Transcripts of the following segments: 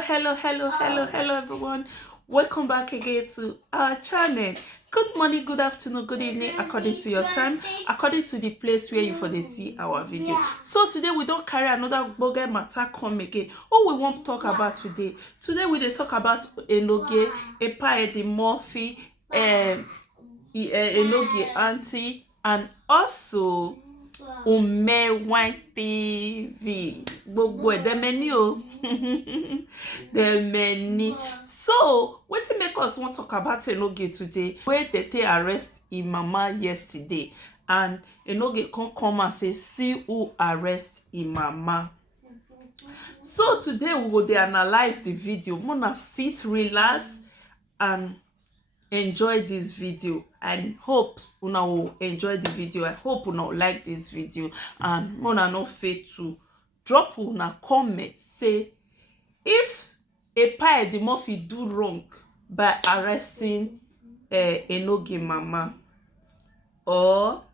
Hello everyone. Welcome back again to our channel. Good morning, good afternoon, good evening, according to your time, according to the place where you for they see our video. So today we don't carry another burger matter come again. What we want to talk about today? Today we dey talk about enogie, epa the Murphy, enogie auntie, and also Umenmwan TV. Gbogbo ẹ̀ many o. The many. So, wetin make us want talk about enogie today? Wey they take arrest im mama yesterday, and enogie come and say see who arrest im mama. So today we will analyze the video. Mona sit, relax, and enjoy this video. I hope una will enjoy the video. I hope una will like this video, and mona no fail to drop una comment say if epa the Murphy do wrong by arresting enogie mama, or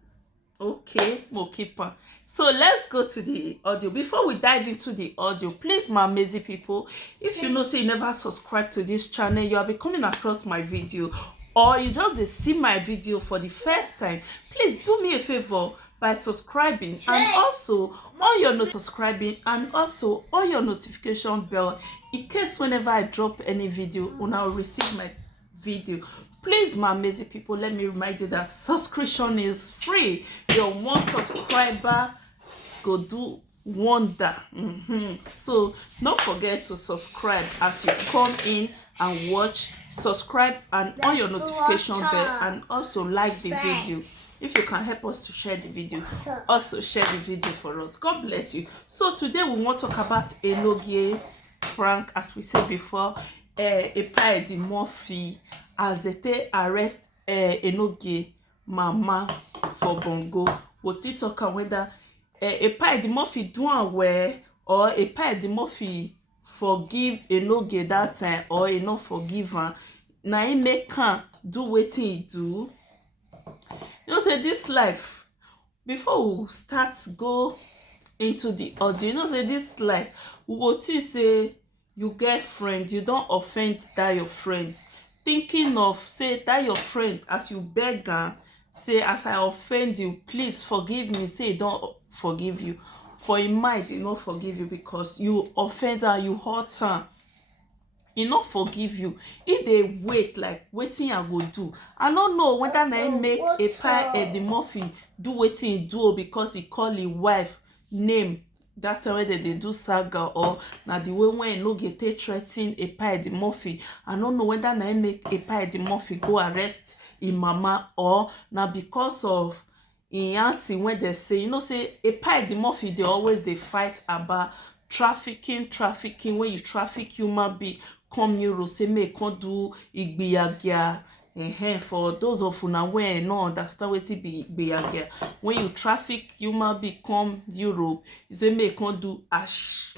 okay, we'll keep on. So let's go to the audio. Before we dive into the audio, please, my amazing people, if you know say you never subscribe to this channel, you are becoming across my video, or you just see my video for the first time, please do me a favor by subscribing, and also on your subscribing, and also on your notification bell, in case whenever I drop any video, una will receive my video. Please, my amazing people, let me remind you that subscription is free. Your one subscriber go do wonder. So don't forget to subscribe as you come in and watch. Subscribe and on your notification bell, and also like the video. If you can help us to share the video, also share the video for us. God bless you. So today we want to talk about enogie prank, as we said before. Epa the Murphy, as they take arrest enogie mama for bongo. We'll still talk on whether epa the Murphy do well, or epa the Murphy forgive enogie that time, or he not forgive her. Now he make her do wetin he do. You know, say this life, before we start go into the audio, you know, say this life, we go think say you get friend, you don't offend that your friend, thinking of say that your friend, as you beg her, say as I offend you, please forgive me, say he don't forgive you. For in mind, he not forgive you because you offend her, you hurt her. He not forgive you. If they wait, like waiting I go do. I don't know whether I make epa the Murphy do waiting he do because he call his wife name that time when they do saga, or now the way when enogie take threaten epa the Murphy. I don't know whether I make epa the Murphy go arrest his mama, or now because of in auntie when they say, you know, say epa the Murphy, they always they fight about trafficking when you traffic human being. Come Euro say me can't do igbiagia. For those of una wey no understand wetin be igbiagia, when you traffic human being come Europe, you say me can't do ash.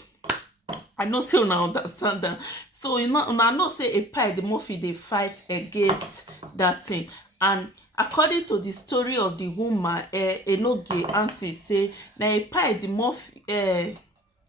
I know say una understand that. So you know, una know say epa the Murphy they fight against that thing. And according to the story of the woman, enogie auntie say na epa the Murphy,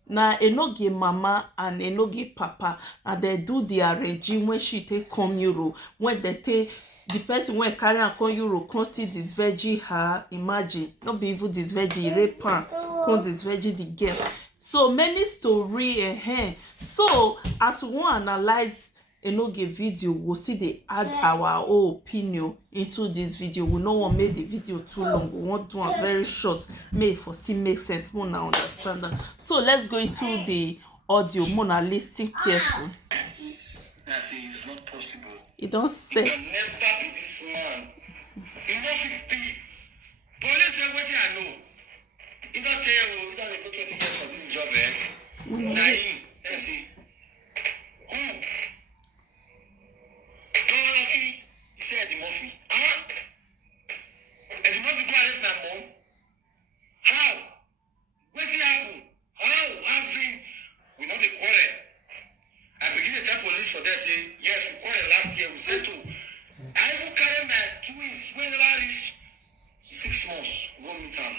na enogie mama and enogie papa, and they do their regime when she take come Euro, when they take the person when carry and come Euro come still this veggie her. Imagine, not be even this veggie rape her, come this veggie the girl. So many story. So as we want analyze enogie video, we'll see they add our own opinion into this video. We no want make the video too long. We want to do a very short, make for still make sense. Mona understand that. So let's go into the audio. Mona listen careful. It's not possible. It don't say. It can never be this man. It must be. Police say what I know. It don't tell you. You don't go 20 years for this job, eh? Naive. Let's see. Who? He said the Murphy. And the Murphy go arrest my mom? How? What did happen? How? As in, we know the quarrel. I begin to tell police for that, say, yes, we quarreled last year, we settled. I even carry my twins when they reach 6 months, 1 meter.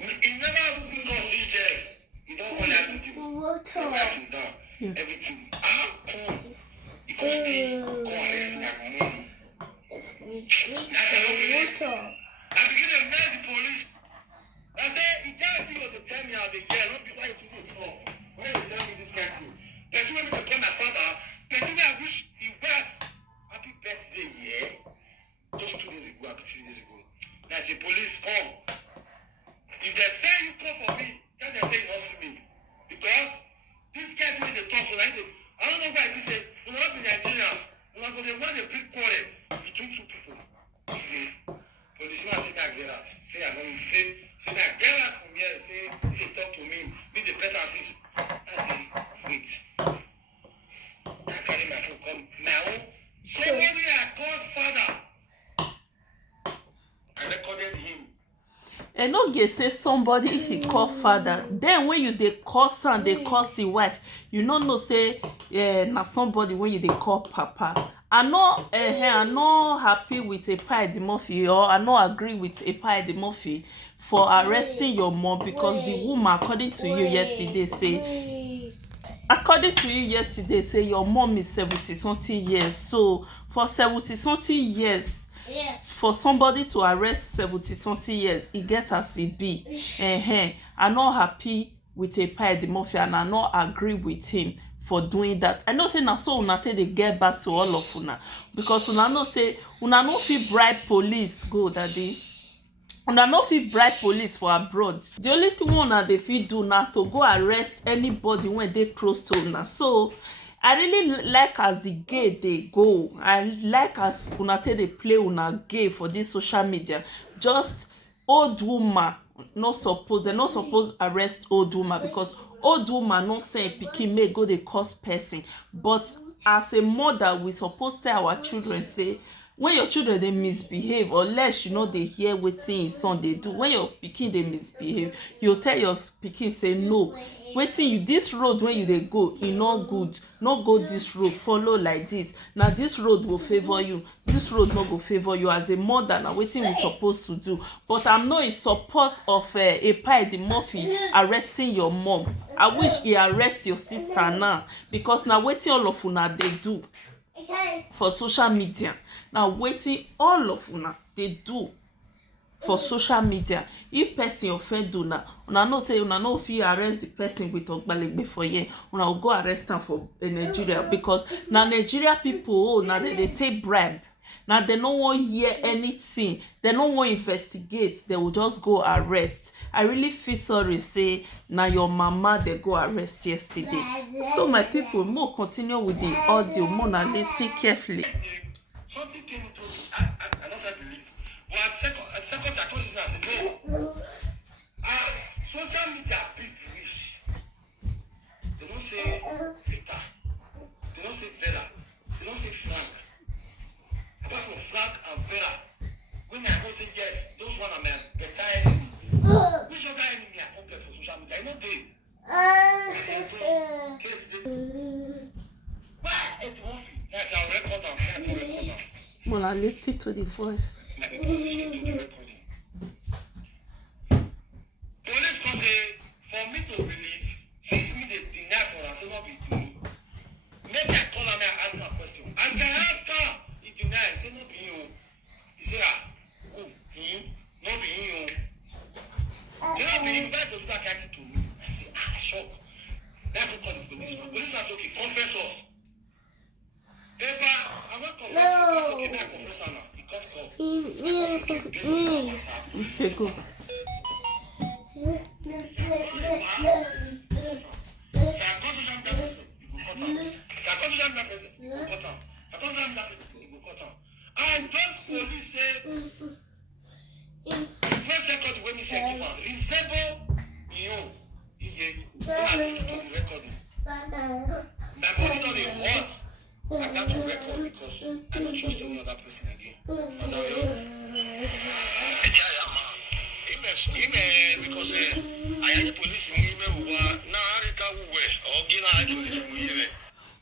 He never even could us reach there. He don't want to have with you. my wife and down, everything. How come? You can still go arrest my mom. That's how I begin to mail the police. I say, you can't see what to tell me how they hear, not be why you do it for. Why you tell me this kind of thing? There's no way to call my father. There's no way I wish the wife happy birthday, yeah? Just 2 days ago, happy 3 days ago. Now I say, police, come. If they say you come for me, then they say you don't see me. Because this guy told the talk, so I don't know why he say, you know, not be Nigerians. You know, they want a big quarrel between two people. Policeman say that get out. Say I don't say that get out from here. Say they talk to me. Me the better assist. I say wait. I carry my phone come now. Somebody I called father. I recorded him. Enogie say somebody he call father. Then when you dey curse and dey curse his wife, you no know say na somebody when you dey call papa. I no happy with Epa Edimofie, or I no agree with Epa Edimofie for arresting your mom, because the woman, according to you yesterday, say your mom is 70-something years. So for 70-something years, for somebody to arrest 70-something years, e get as e be. I no happy with Epa Edimofie, and I no agree with him for doing that. I know say na so una take dey get back to all of una, because una know say una no fit bribe police go daddy. Una no fit bribe police for abroad. The only thing una dey fit do na to go arrest anybody when dey close to una. So I really like as the game dey go. I like as una take dey play una game for this social media. Just old woman no suppose, they no suppose arrest old woman, because old woman no send pikin make go dey cause person. But as a mother, we suppose tell our children say, when your children dey misbehave, or less you know dey hear wetin his son dey do, when your pikin dey misbehave, you tell your pikin say no, wetin you, this road when you dey go, e no good, no go this road, follow like this. Now this road go favor you, this road no go favor you. As a mother, na wetin we supposed to do. But I'm not in support of Epa Edimofie arresting your mom. I wish he arrest your sister now, because na wetin all of una dey do for social media. Now wetin all of una dey do for social media. If person offend una know say una no fit arrest the person with ogbalegbe for here, una go arrest am for Nigeria, because na Nigeria people, na they take bribe. Now they no wan hear anything, they no wan investigate, they will just go arrest. I really feel sorry say na your mama they go arrest yesterday. So my people, more continue with the audio, more na listen carefully. Something came into me. I don't believe. But at second I told this I said, no. As social media big rich, they don't say Rita, they don't say Vera, they don't say Frank. Apart from Frank and Vera, when I go say yes, those one are my better enemy. Which other enemy are complex for social media? I know they. Those kids, they. Why? It won't be. Yes, I'll record them. Well, I listen to the voice. Police can say, for me to believe, since me they deny for us, not be true. Maybe I call her and ask her a question. Ask her. He denies, say not be you. He say, he, not be you. Say not be you, why does that catch to me? I say, shock. Then I call the policeman. Policeman say, okay, confess us. Eba, I want to confess you, okay, now confess her now. He can't come. Say go. And those police say, first record when he said, give her, resemble you, when I listen to the recording. My body doesn't want. I got to record because I don't trust any other person again. Because I had the police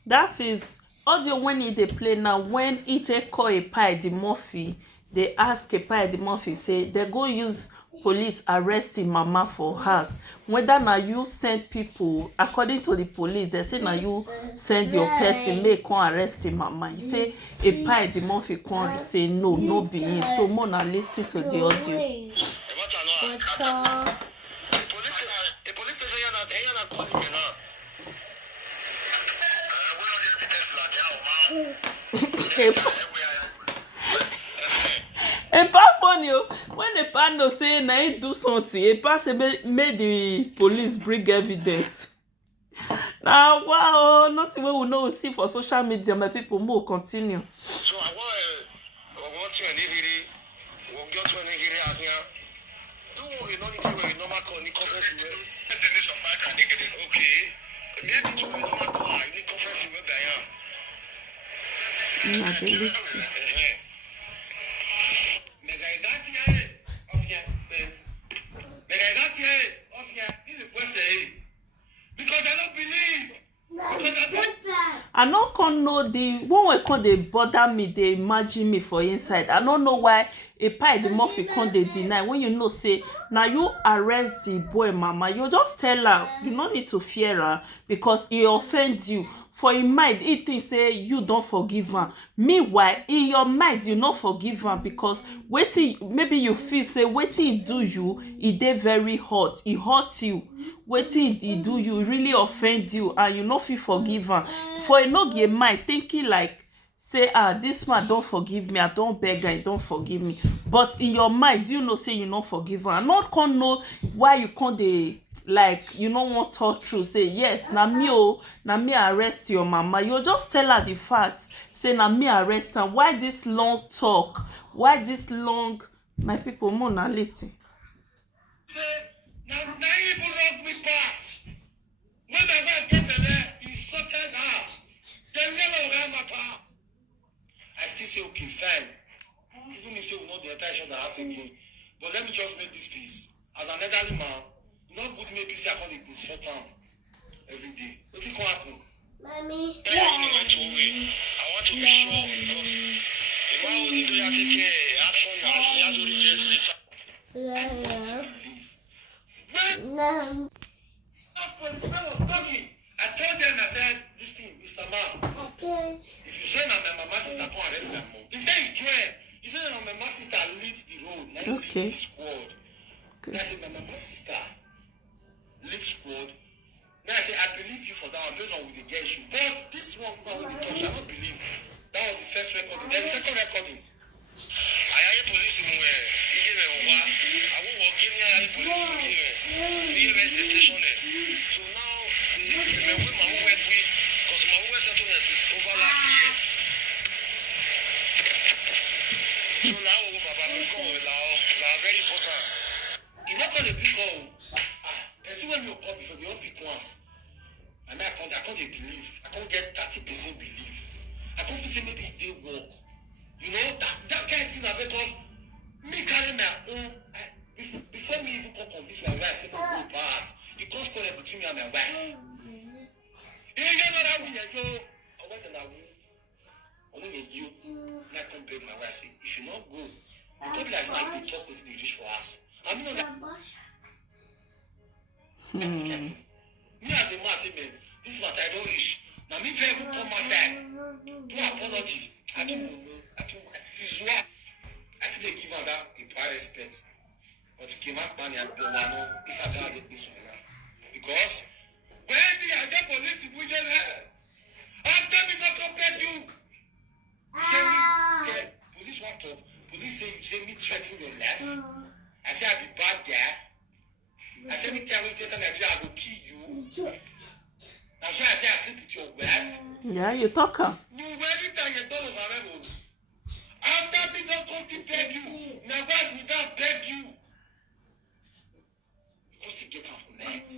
that is audio when they play now. When it call Epa Edimofie, they ask Epa Edimofie, say they go use police arrest him mama for house. Whether na you send people, according to the police, they say na you send your person make come arrest him mama. He say a pie the month come say no, no be him. So more na listen to the audio. Epa funny o, when Epa know say na him do something, Epa say make the police bring evidence. Now wow, nothing wey we know we see for social media, my people more continue. So I want to Enogie, we'll get to Enogie out here. Do you know if you were normal call, you confess you were. Okay. Maybe you were normal call, you confess you were there. Because I don't believe. I no con know the one wey con dey bother me, dey imagine me for inside. I no know why a pie the Murphy con dey deny when you know say na you arrest the boy mama. You just tell her you no need to fear her because he offend you. For in mind, he think say you don't forgive am. Meanwhile, in your mind, you not forgive am because wetin maybe you feel say wetin he do you, e dey very hurt. He hurt you. Wetin he do you really offend you and you no fit forgive am. For Enogie mind thinking like say this man don't forgive me, I don't beg her, he don't forgive me. But in your mind you know say you not forgive am. I not con know why you con dey like you no want talk true say yes na me arrest your mama. You just tell her the facts say na me arrest am. Why this long talk? Why this long? My people more na listen. Now even wrong me pass. When my wife get there, he sorted out. They never ran matter. I still say okay, fine. Even if you know the entire shot that has again. But let me just make this peace. As an elderly man, you know good maybe say I can't even shut down every day. What can happen? Mommy. I want to be sure because if I only do take action, I have to regret later. No. As policeman was talking, I told them, I said, this thing, Mr. Man, Okay. if you say that my mama sister come arrest my mom, he said he join. He said that my mama sister lead the road, not Okay. lead the squad. Okay. I said, my mama sister lead squad. Then I said, I believe you for that one, based on with the girl issue. But this one, with the touch, I don't believe. That was the first recording. Then the second recording. I hear police in where he gave me over. I won't walk in here. I hear police in here. He gave me a station. So now the way my own went with, because my own settlement is over last year. So now Baba we go now very important. You not call the big call. Person when you come before the all big ones. And I can't believe. I can't get 30% belief. I can't feel say maybe they work. You know that kind of thing because me carry my own before me even come convince my wife say no go pass. It goes quarrel between me and my wife. You know that we go. I want to know. I want you. I come beg my wife say if you not go, the couple that's like they talk with the rich for us. I mean that. I'm scared. Me as a man say man, this matter I don't reach. Now me very come outside. Do apology. I don't know. It's what I feel they give her that the prior respect. But you came out money and don't want to it's a guy get this one now. Because when I get police to put them here, after me not compare you. You say me police want to police say you say me threaten your life. I say I be bad guy. I say me tell me tell Nigeria I go kill you. That's why I say I sleep with your wife. Yeah, you talk her. You every time you don't over. After me don't come to beg you. Now why we don't beg you? Because to get off the net.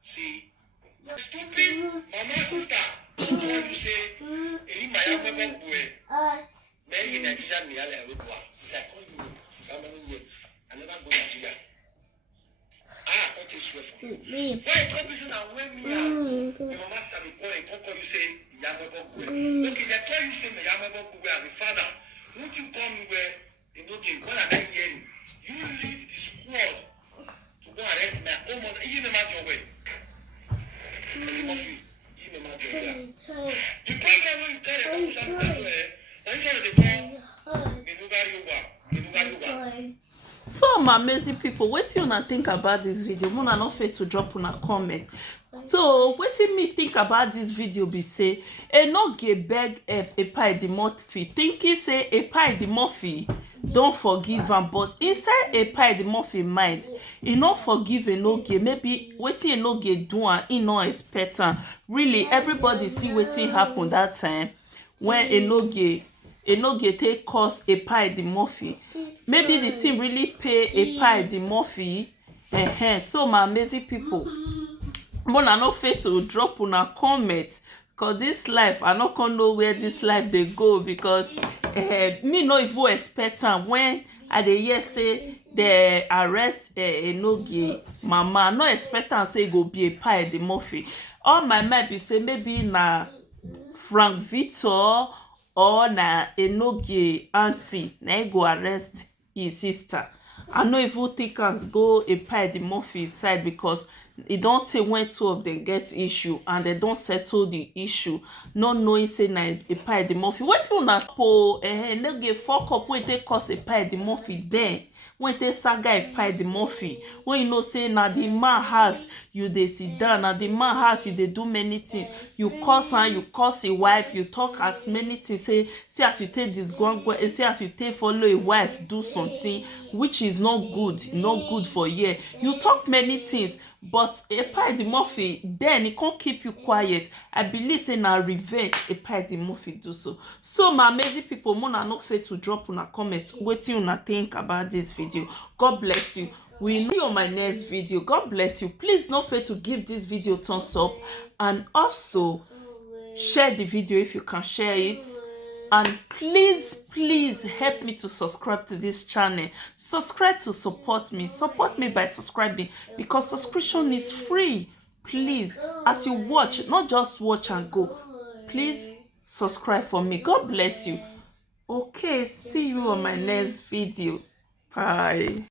See? Stupid mama sister. What you say? Any my young boy. Many in Nigeria me I will go. Say I call you. Somebody here. I never go to Nigeria. I want to swear for you. Why come listen and when me the mama sister be calling, koko you say Yamabo Gwe. Okay, they tell you say me Yamabo Gwe as a father. Won't you come where Enogie, when I die hearing, you lead the squad to go arrest my own mother. You remember your way. The Murphy, you remember your way. The problem when you carry a couple of times, now you try to call Enogie. So my amazing people, wetin una think about this video? Una no fail to drop una comment. So wetin me think about this video be say Enogie beg Epa Edimorphy thinking say Epa Edimorphy don forgive am, but inside Epa Edimorphy mind e no forgive Enogie. Maybe wetin Enogie do am e no expect am. Really, everybody see wetin happen that time when Enogie take curse Epa Edimorphy. Maybe the team really pay Epa Edimorphy. So my amazing people, una no fail to drop una comment, because this life I no come know where this life dey go, because me no even expect am. When I dey hear say dey arrest Enogie mama, I no expect am say e go be Epa Edimorphy. All my mind be say maybe na Frank Victor or na Enogie auntie na e go arrest his sister. I no even think am go Epa Edimorphy side, because e don tey when two of them get issue and they don settle the issue, not knowing say na Epa Edimorphy. Wetin una po Enogie fuck up wey take cause Epa Edimorphy then, when take saga Epa Edimorphy, when you know say na the man house you dey sit down, na the man house you dey do many things, you curse am, you curse him wife, you talk as many things, say see as you take this gwangwa, see as you take follow a wife do something which is not good for here. You talk many things, but Epa Edimorphy then e can't keep you quiet. I believe say na revenge Epa Edimorphy do so. So my amazing people, una no fail to drop una comment wetin una think about this video. God bless you. We know you on my next video. God bless you. Please don't fail to give this video thumbs up, and also share the video if you can share it. And please help me to subscribe to this channel. Subscribe to support me by subscribing, because subscription is free. Please, as you watch, not just watch and go, please subscribe for me. God bless you. Okay, see you on my next video. Bye.